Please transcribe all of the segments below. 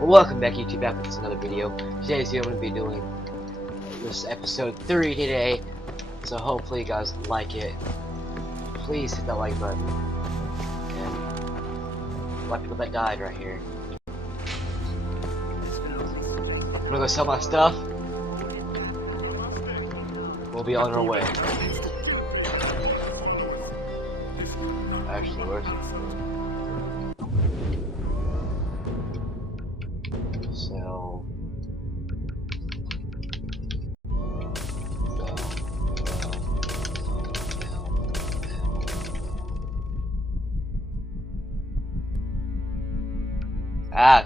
Welcome back, YouTube. Back with another video. Today's video I'm going to be doing this episode 3 today, so hopefully you guys like it. Please hit that like button and like people that died right here. I'm gonna go sell my stuff. We'll be on our way. Actually, where's it? So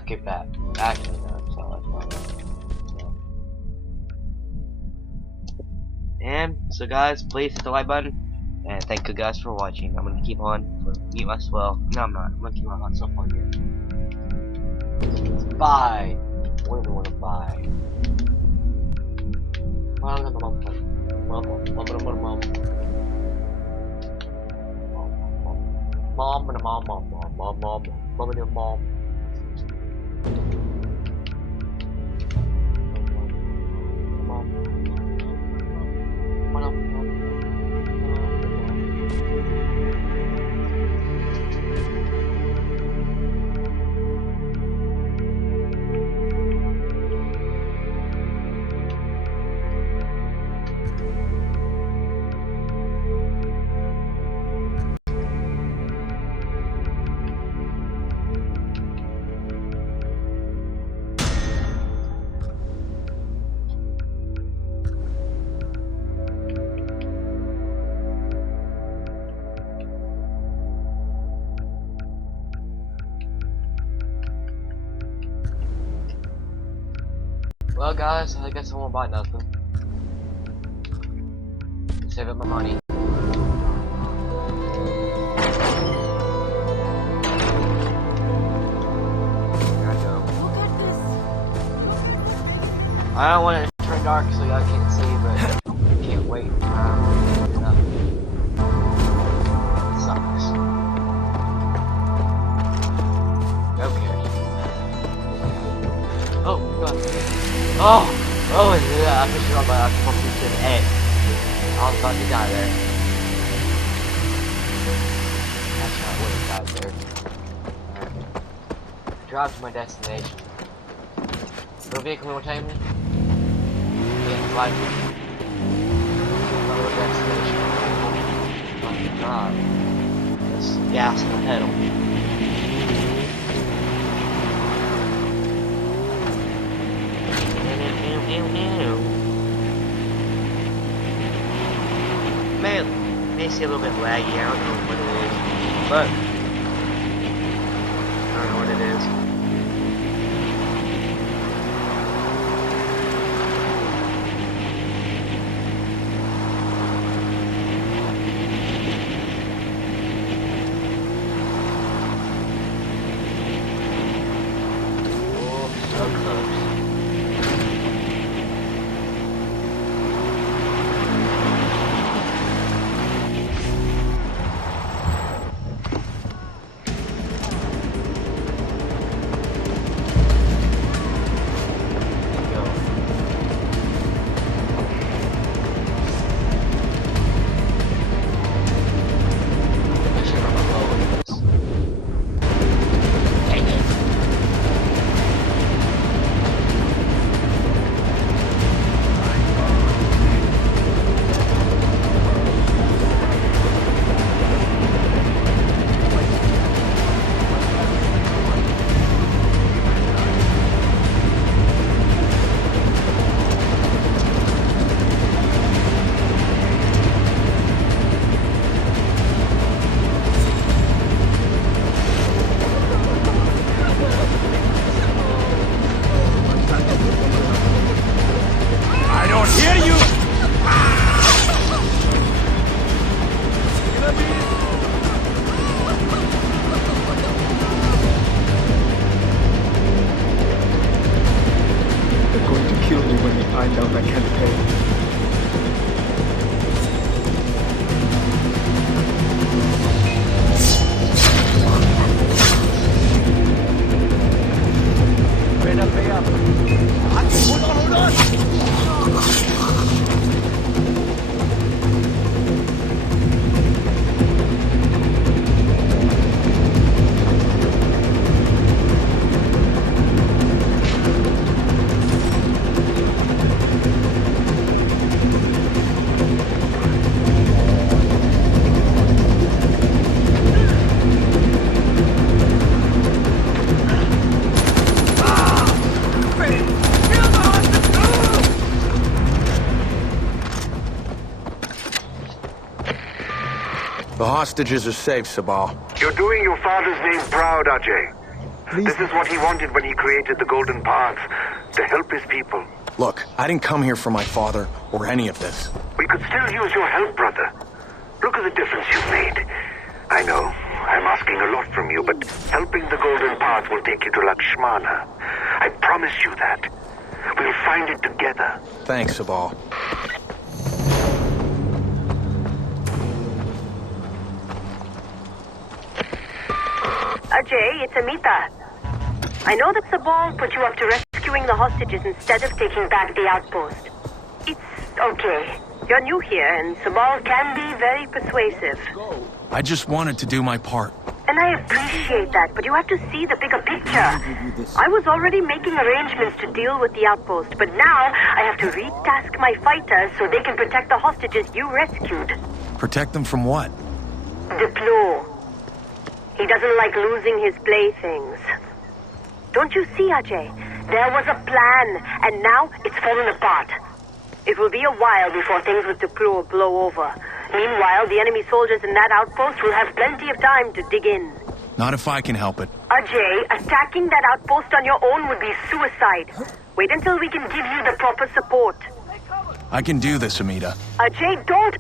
get that. Actually, no, it's not like that. And so, guys, please hit the like button. And thank you guys for watching. I'm gonna keep on mute myself. No, I'm not. I'm gonna keep myself on here. Bye. What do we want to buy? Mom. Well, guys, I guess I won't buy nothing. Save up my money. Here I go. Look at this. I don't want it to turn dark so y'all can't see, but I can't wait. It sucks. Okay. Oh, God. Oh, yeah, I pushed it on my computer head. I was about to die there. Actually, I would have died there. Alright. Drive to my destination. Go vehicle one more time. Yeah, fly to my destination. Oh my God. That's gas in the pedal. Man, may see a little bit laggy, I don't know what it is, but I don't know what it is. Oh, so close. find out I can't pay. hostages are safe, Sabal. You're doing your father's name proud, Ajay. Please. This is what he wanted when he created the Golden Paths, to help his people. Look, I didn't come here for my father or any of this. We could still use your help, brother. Look at the difference you've made. I know, I'm asking a lot from you, but helping the Golden Path will take you to Lakshmana. I promise you that. We'll find it together. Thanks, Sabal. Ajay, it's Amita. I know that Sabal put you up to rescuing the hostages instead of taking back the outpost. It's okay. You're new here, and Sabal can be very persuasive. I just wanted to do my part. And I appreciate that, but you have to see the bigger picture. I was already making arrangements to deal with the outpost, but now I have to retask my fighters so they can protect the hostages you rescued. Protect them from what? Diplo. He doesn't like losing his playthings. Don't you see, Ajay? There was a plan, and now it's fallen apart. It will be a while before things with Diplo blow over. Meanwhile, the enemy soldiers in that outpost will have plenty of time to dig in. Not if I can help it. Ajay, attacking that outpost on your own would be suicide. Wait until we can give you the proper support. I can do this, Amita. Ajay, don't...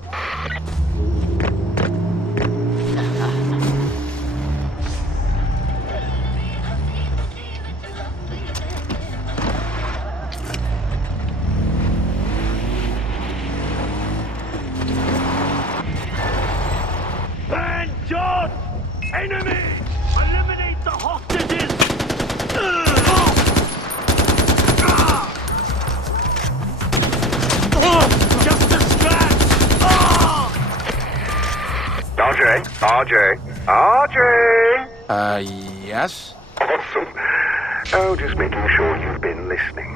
John! Enemy! Eliminate the hostages! Just a scratch! RJ! Yes? Awesome. Oh, just making sure you've been listening.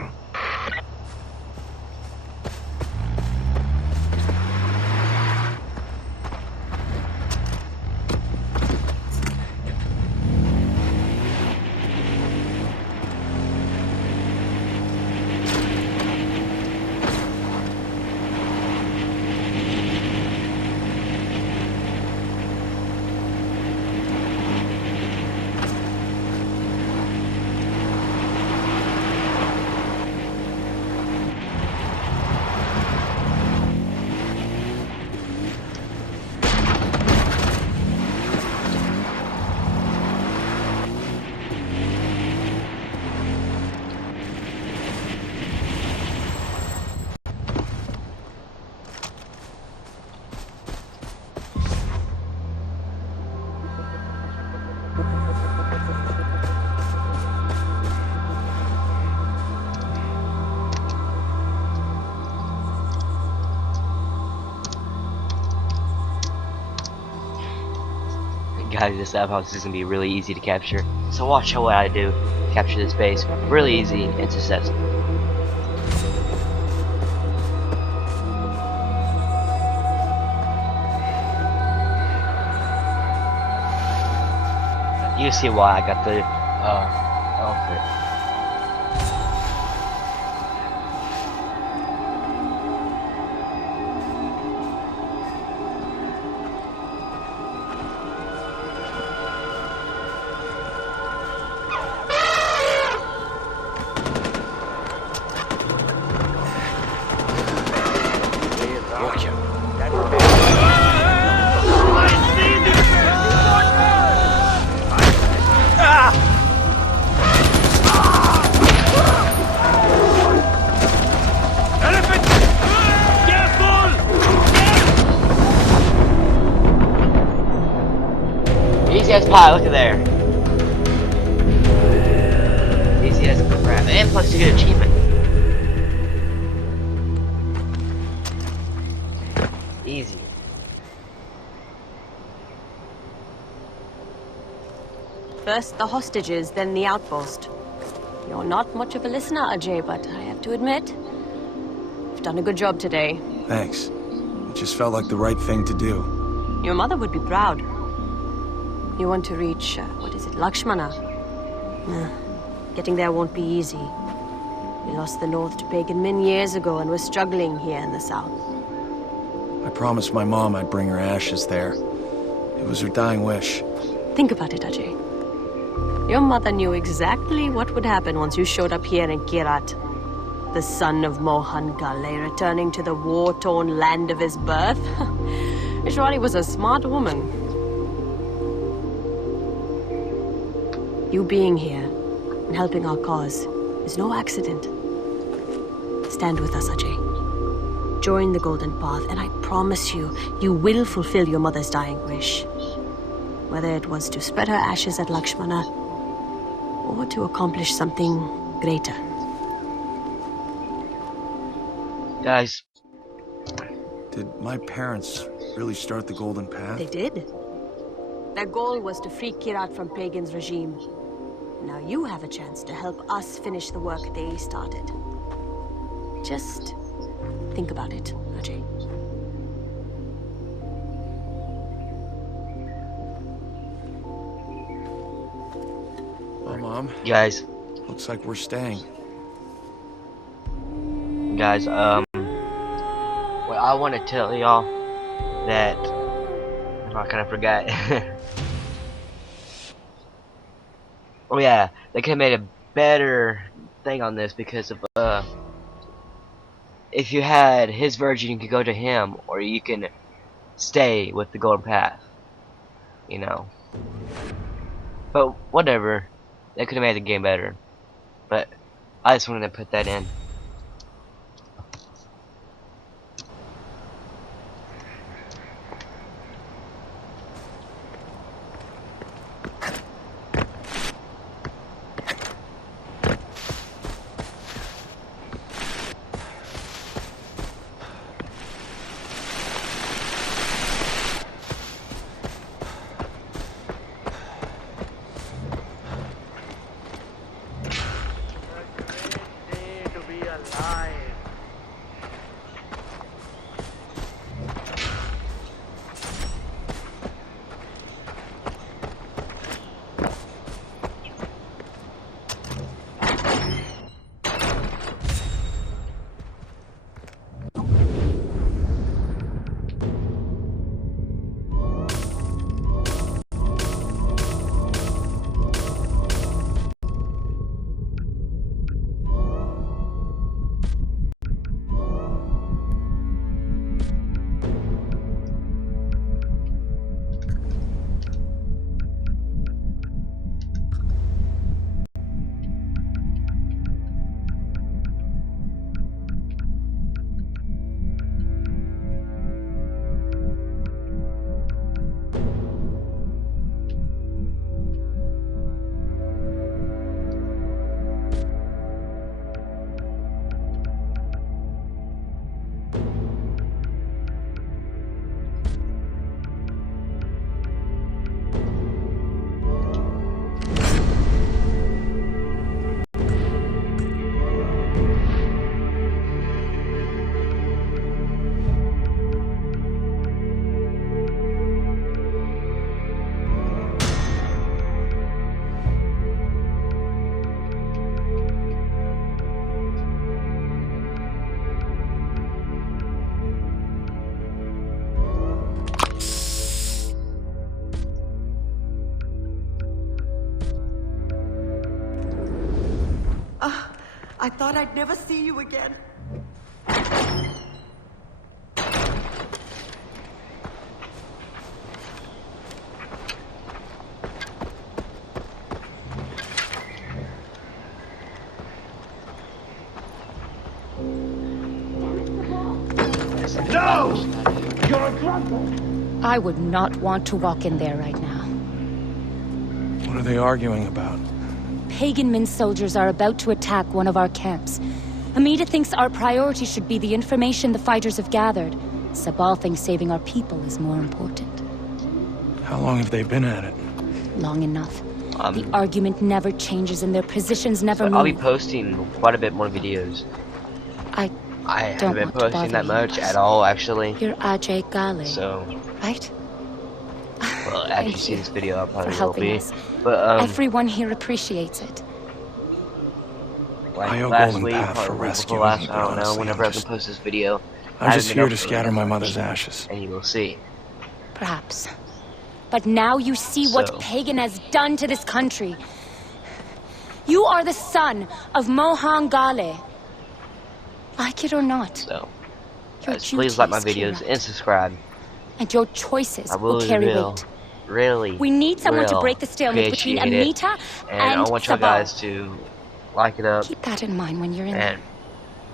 Guys, this outpost is gonna be really easy to capture. So watch what I do to capture this base. Really easy and successful. You see why I got the outfit. Easy as pie, look at there. Easy as crap. And plus you get achievement. Easy. First the hostages, then the outpost. You're not much of a listener, Ajay, but I have to admit, you've done a good job today. Thanks. It just felt like the right thing to do. Your mother would be proud. You want to reach, what is it, Lakshmana? Getting there won't be easy. We lost the north to pagan men years ago, and we're struggling here in the south. I promised my mom I'd bring her ashes there. It was her dying wish. Think about it, Ajay. Your mother knew exactly what would happen once you showed up here in Kirat. The son of Mohan Ghale returning to the war-torn land of his birth. Ishwari was a smart woman. You being here and helping our cause is no accident. Stand with us, Ajay. Join the Golden Path, and I promise you, you will fulfill your mother's dying wish. Whether it was to spread her ashes at Lakshmana, or to accomplish something greater. Guys. Did my parents really start the Golden Path? They did. Their goal was to free Kirat from Pagan's regime. Now you have a chance to help us finish the work they started. Just think about it, Ajay. Well, Mom, Guys. looks like we're staying. Guys, well, I want to tell y'all that I kind of forgot. Oh yeah, they could have made a better thing on this because of if you had his virgin, you could go to him, or you can stay with the Golden Path. You know. But whatever, they could have made the game better. But I just wanted to put that in. I thought I'd never see you again. No! You're a drunkard! I would not want to walk in there right now. What are they arguing about? Pagan Min soldiers are about to attack one of our camps. Amida thinks our priority should be the information the fighters have gathered. Sabal thinks saving our people is more important. How long have they been at it? Long enough. The argument never changes and their positions never move. I'll be posting quite a bit more videos. I haven't been want to posting that bother you. much at all, actually. You're Ajay Ghale, So, right? well, after you Thank see you this video, I for probably will helping be. us. But Everyone here appreciates it. like I owe last Golden week, Path or for the week rescuing before last, me, I don't know. honestly, Whenever I can post this video, I'm I just haven't here been to uploading scatter my much, mother's ashes. and you will see. Perhaps. But now you see what So. Pagan has done to this country. You are the son of Mohan Gale. Like it or not. So, Your guys, please like my duty is videos clear. and subscribe. And your choices I will carry weight. Really, We need someone to will break the stalemate between appreciate it. Amita And and I want you Sabal. guys to like it up. Keep that in mind when you're in And there.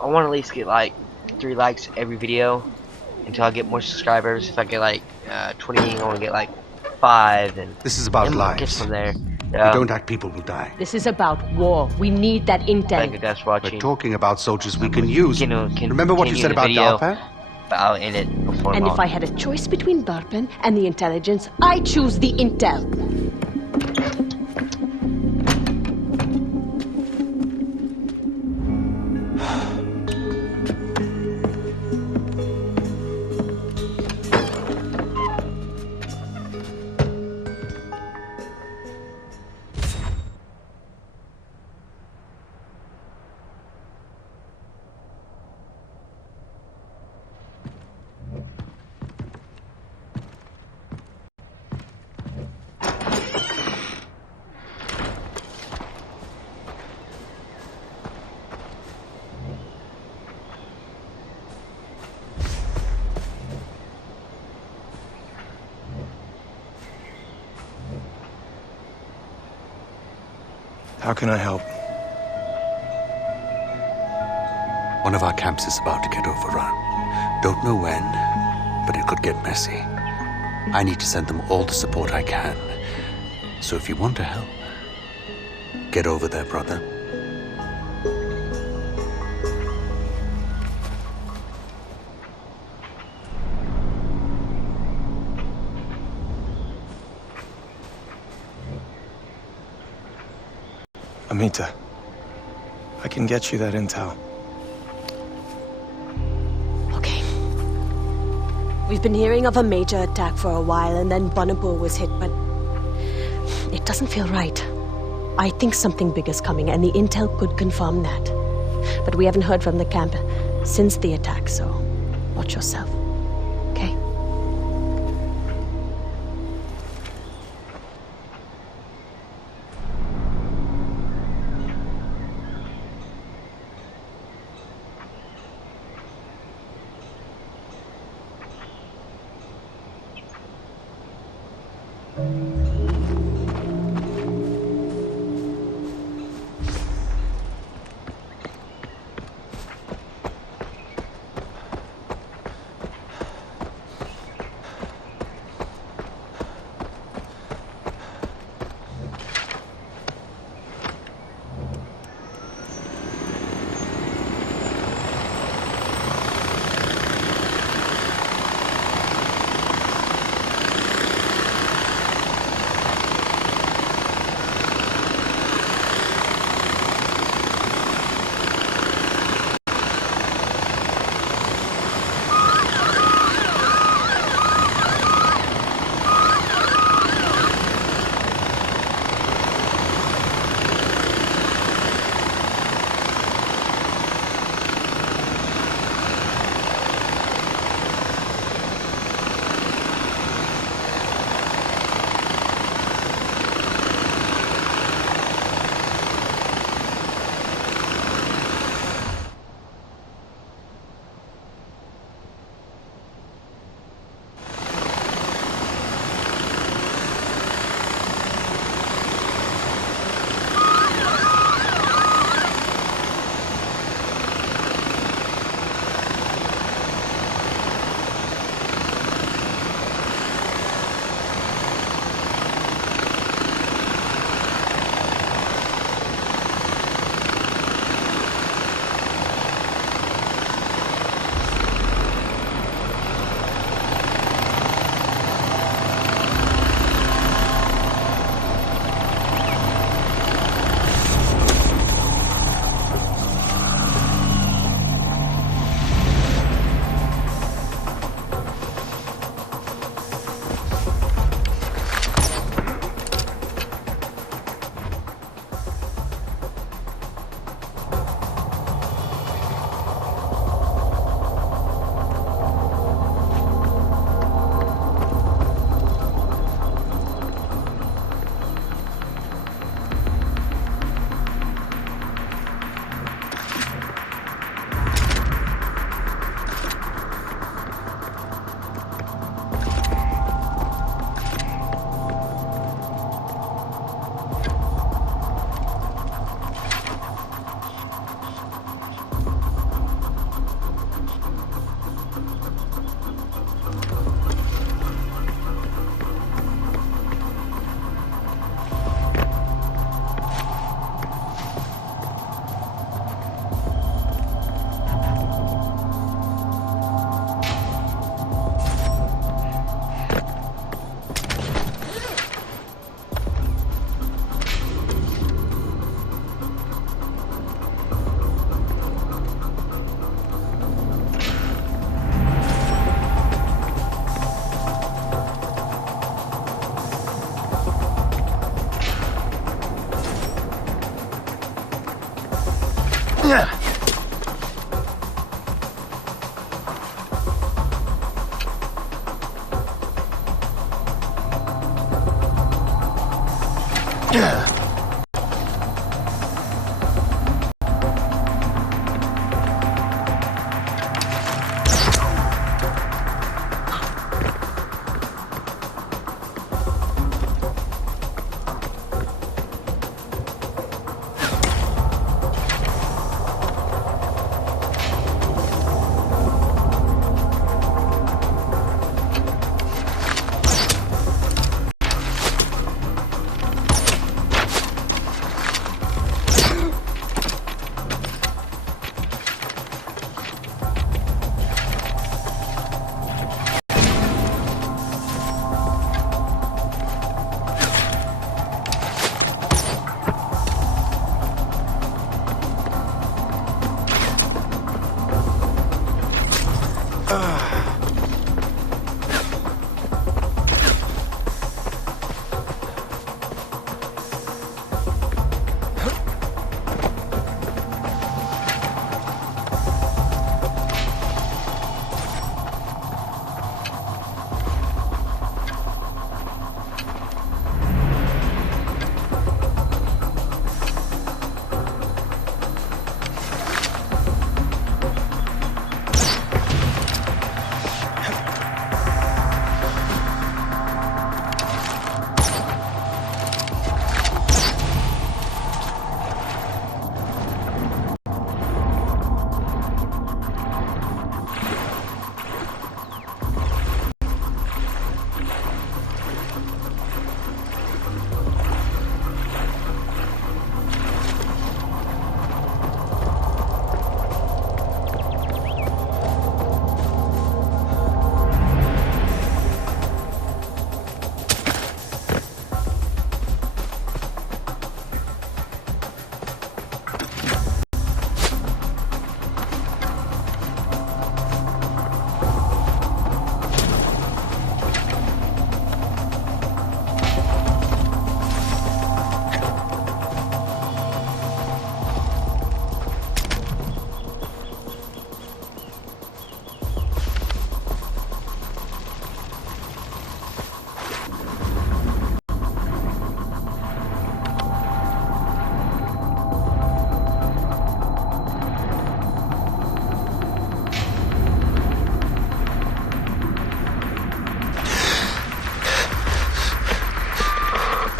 I want to at least get like 3 likes every video until I get more subscribers. If I get like 20, I want to get like 5, and This is about and lives. just from there. If we don't act, people will die. This is about war. We need that Thank intel. you guys for We're watching. talking about soldiers we can use. Remember what you continue said the about video, DARPA? But I'll end it before And long. if I had a choice between Barpen and the intelligence, I choose the intel. How can I help? One of our camps is about to get overrun. Don't know when, but it could get messy. I need to send them all the support I can. So if you want to help, get over there, brother. Amita, I can get you that intel. Okay. We've been hearing of a major attack for a while, and then Banapur was hit, but it doesn't feel right. I think something big is coming, and the intel could confirm that. But we haven't heard from the camp since the attack, so watch yourself. Okay?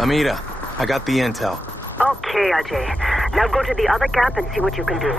Amira, I got the intel. Okay, Ajay. Now go to the other camp and see what you can do.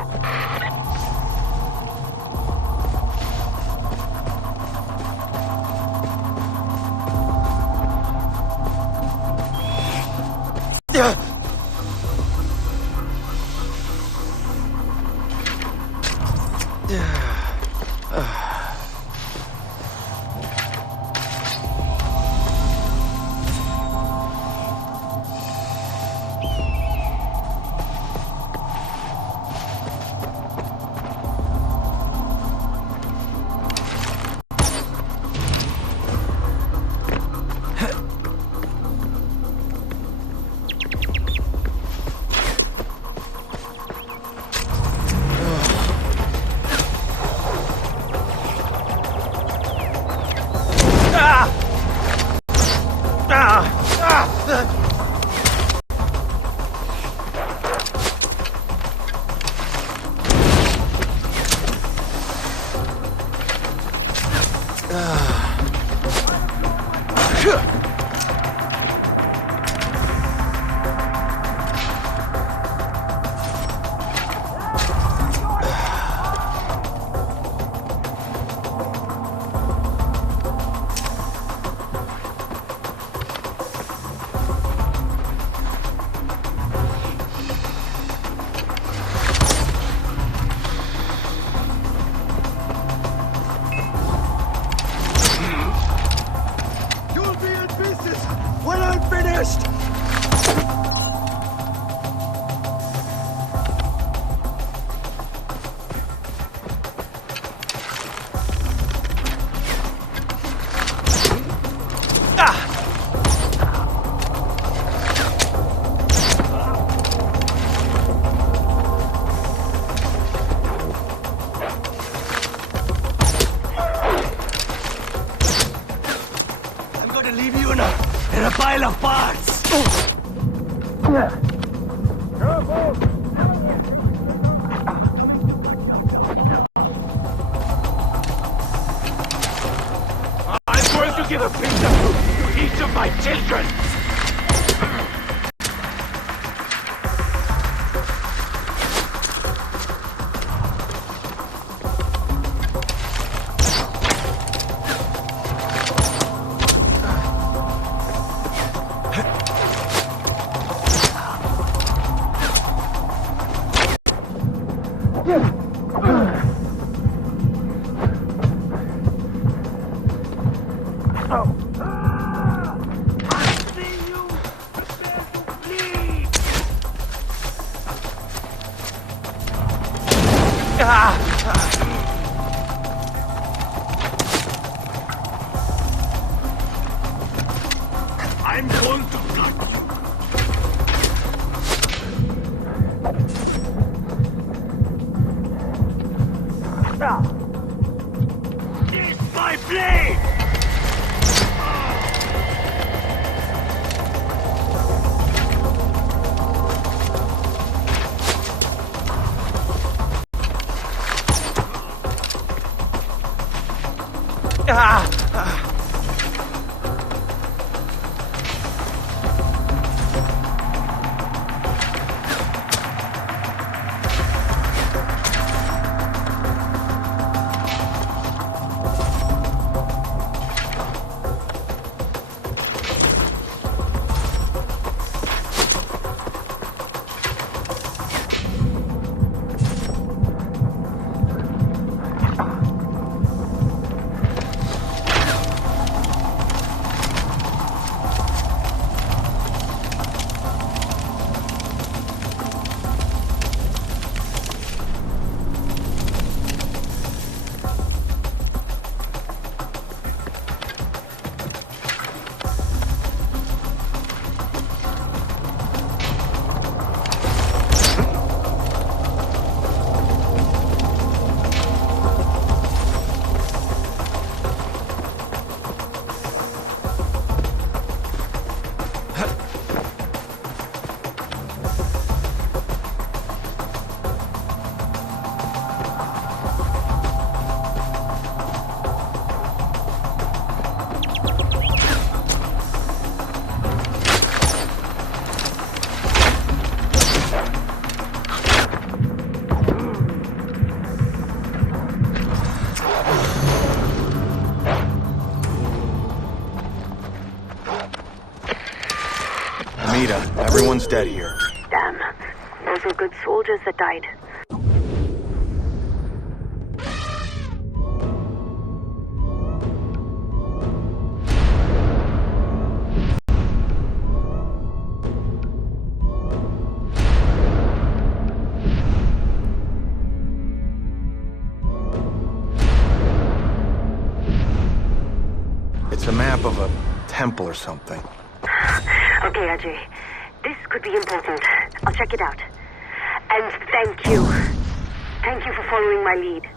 to give a piece of you to each of my children! I'm going to cut you. It's my blade! Everyone's dead here. Damn. Those were good soldiers that died. It's a map of a temple or something. Okay, Ajay. This could be important. I'll check it out. And thank you. Thank you for following my lead.